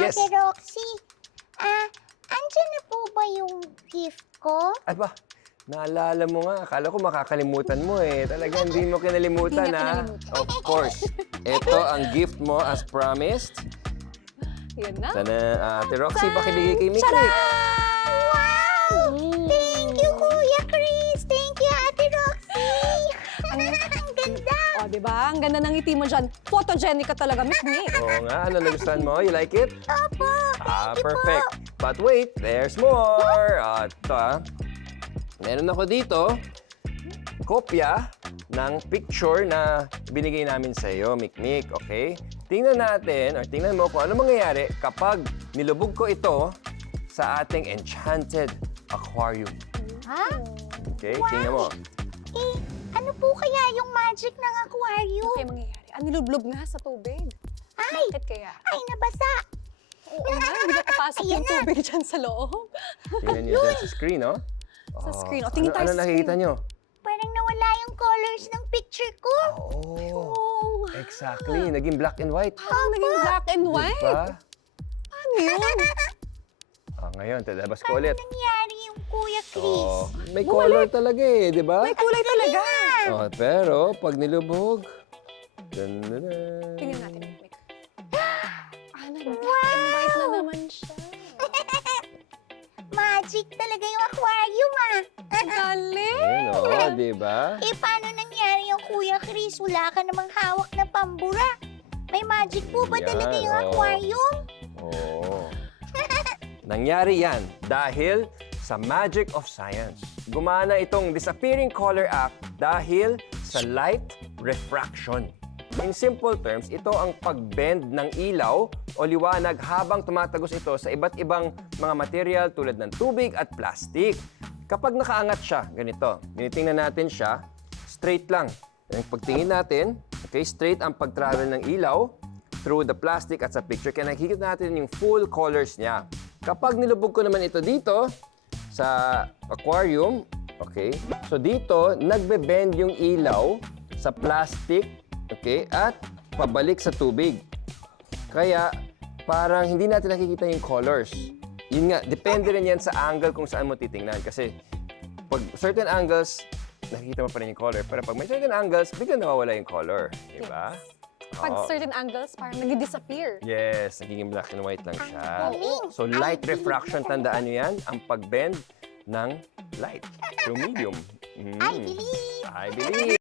Yes. Ate Roxy, andyan na po ba yung gift ko? Aba, naalala mo nga. Akala ko makakalimutan mo eh. Talaga hindi mo kinalimutan, Hindi niya ha? kinalimutan. Of course. Ito ang gift mo as promised. Yan na. Sana, Ate Roxy, pakibigay kay Mikrik. Wow! Thank you, Kuya Chris! Thank you, Ate Roxy! Ang ganda! O, di ba? Ang ganda ng ngiti mo dyan. Photogenic ka talaga, Miss Nick. Oo nga, ano nagustuhan mo? You like it? Opo! Thank you Perfect. po! But wait, there's more. Ito, meron ako dito, kopya ng picture na binigay namin sa iyo, Mikmik, okay? Tingnan natin, or tingnan mo kung ano mangyayari kapag nilubog ko ito sa ating enchanted aquarium. Ha? Okay, tingnan mo. Eh, ano po kaya yung magic ng aquarium? Ano kaya mangyayari? Nilublob nga sa tubig. Ay! Bakit kaya? Ay, nabasa! Oo nga, hindi na papasok Ayan yung na. tubig dyan sa loob. Tingnan niyo dyan sa screen, oh. Sa screen. O, tingin tayo ano sa nakikita screen. niyo? Parang nawala yung colors ng picture ko. Oh, Oo. exactly. Naging black and white. Parang naging black and white. Diba? Ano yun? Ngayon, talabas ko ulit. Nangyari yung Kuya Chris. Oh, may color talaga eh, di ba? May kulay talaga. Oh, pero pag nilubog, dun. Tingnan natin, Mick. Nag-black and white na naman siya. Magic talaga yung aquarium, Ang galing. Ayun, oh, di ba? Eh, paano nangyari yung Kuya Chris? Wala ka namang hawak na pambura. May magic po ba Yan, talaga yung oh. aquarium? Oo. Nangyari yan dahil sa magic of science. Gumana itong disappearing color act dahil sa light refraction. In simple terms, ito ang pag-bend ng ilaw o liwanag habang tumatagos ito sa iba't ibang mga material tulad ng tubig at plastic. Kapag nakaangat siya, ganito, tinitingnan natin siya, straight lang. Yung pagtingin natin, okay, straight ang pag-travel ng ilaw through the plastic at sa picture. Kaya nakikita natin yung full colors niya. Kapag nilubog ko naman ito dito sa aquarium, okay, so dito, nagbe-bend yung ilaw sa plastic, okay, at pabalik sa tubig. Kaya parang hindi natin nakikita yung colors. Yun nga, depende rin yan sa angle kung saan mo titingnan. Kasi pag certain angles, nakikita mo pa rin yung color. Pero pag may certain angles, biglang nawawala yung color. Diba? Pag Oo. certain angles, parang nag-disappear. Yes, nagiging black and white lang siya. galing. So light refraction, tandaan nyo yan, ang pag-bend ng light through medium. I believe. I believe.